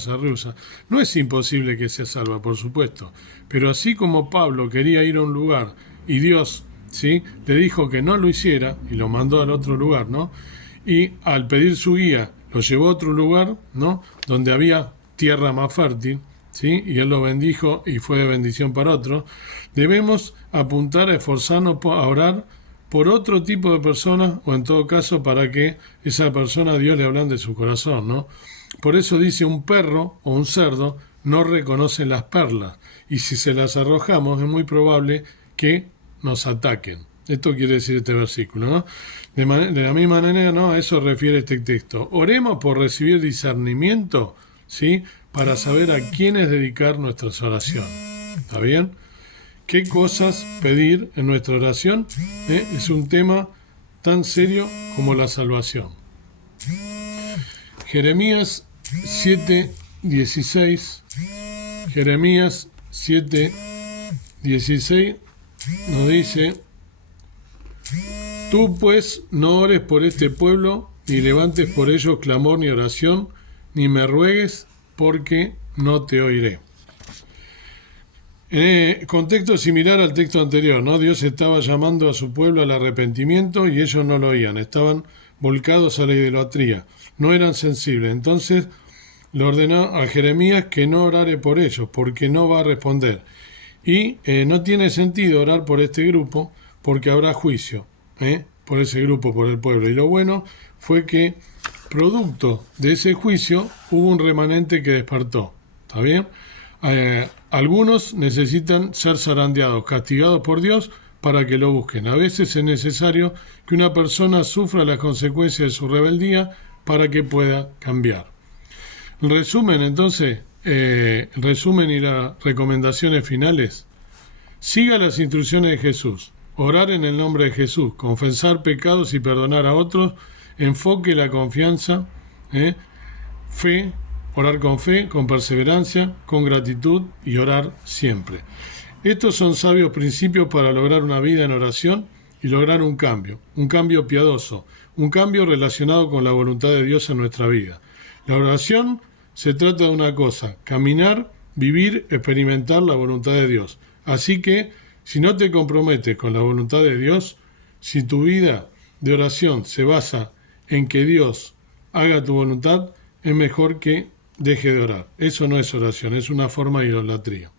se rehúsa. No es imposible que sea salva, por supuesto, pero así como Pablo quería ir a un lugar y Dios, ¿sí?, le dijo que no lo hiciera y lo mandó al otro lugar, ¿no? Y al pedir su guía lo llevó a otro lugar, ¿no?, donde había tierra más fértil, ¿sí?, y él lo bendijo y fue de bendición para otros. Debemos apuntar a esforzarnos a orar por otro tipo de personas, o en todo caso para que esa persona a Dios le ablande su corazón, ¿no? Por eso dice: un perro o un cerdo no reconocen las perlas, y si se las arrojamos es muy probable que nos ataquen. Esto quiere decir este versículo, ¿no? De la misma manera, ¿no?, a eso refiere este texto. Oremos por recibir discernimiento, ¿sí?, para saber a quiénes dedicar nuestras oraciones. ¿Está bien? ¿Qué cosas pedir en nuestra oración? Es un tema tan serio como la salvación. Jeremías 7:16. Jeremías 7:16 nos dice: tú pues no ores por este pueblo, ni levantes por ellos clamor ni oración, ni me ruegues, porque no te oiré. Contexto similar al texto anterior, ¿no? Dios estaba llamando a su pueblo al arrepentimiento y ellos no lo oían, estaban volcados a la idolatría, no eran sensibles. Entonces le ordenó a Jeremías que no orare por ellos, porque no va a responder. Y no tiene sentido orar por este grupo, porque habrá juicio, por ese grupo, por el pueblo. Y lo bueno fue que, producto de ese juicio, hubo un remanente que despertó. ¿Está bien? Algunos necesitan ser zarandeados, castigados por Dios para que lo busquen. A veces es necesario que una persona sufra las consecuencias de su rebeldía para que pueda cambiar. El resumen, entonces, resumen y las recomendaciones finales. Siga las instrucciones de Jesús. Orar en el nombre de Jesús, confesar pecados y perdonar a otros. Enfoque la confianza, fe. Orar con fe, con perseverancia, con gratitud y orar siempre. Estos son sabios principios para lograr una vida en oración y lograr un cambio piadoso, un cambio relacionado con la voluntad de Dios en nuestra vida. La oración se trata de una cosa: caminar, vivir, experimentar la voluntad de Dios. Así que, si no te comprometes con la voluntad de Dios, si tu vida de oración se basa en que Dios haga tu voluntad, es mejor que deje de orar. Eso no es oración, es una forma de idolatría.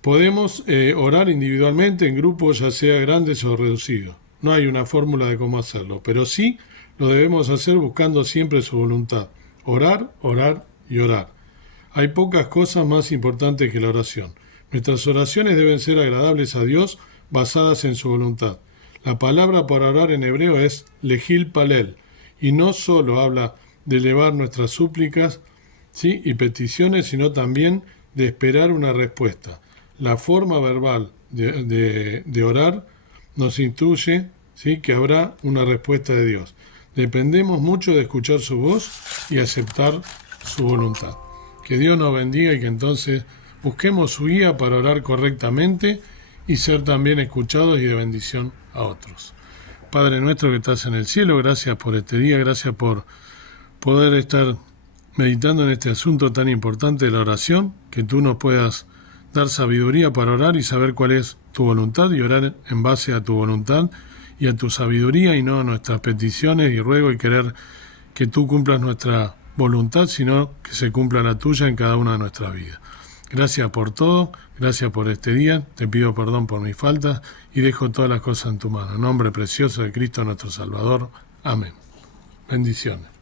Podemos orar individualmente, en grupos, ya sea grandes o reducidos. No hay una fórmula de cómo hacerlo, pero sí lo debemos hacer buscando siempre su voluntad. Orar, orar y orar. Hay pocas cosas más importantes que la oración. Nuestras oraciones deben ser agradables a Dios, basadas en su voluntad. La palabra para orar en hebreo es lejil palel, y no solo habla de elevar nuestras súplicas, ¿sí?, y peticiones, sino también de esperar una respuesta. La forma verbal de orar nos instruye, ¿sí?, que habrá una respuesta de Dios. Dependemos mucho de escuchar su voz y aceptar su voluntad. Que Dios nos bendiga y que entonces busquemos su guía para orar correctamente y ser también escuchados y de bendición a otros. Padre nuestro que estás en el cielo, gracias por este día, gracias por poder estar meditando en este asunto tan importante de la oración, que tú nos puedas dar sabiduría para orar y saber cuál es tu voluntad y orar en base a tu voluntad y a tu sabiduría y no a nuestras peticiones y ruego y querer que tú cumplas nuestra voluntad, sino que se cumpla la tuya en cada una de nuestras vidas. Gracias por todo, gracias por este día, te pido perdón por mis faltas y dejo todas las cosas en tu mano. En nombre precioso de Cristo nuestro Salvador. Amén. Bendiciones.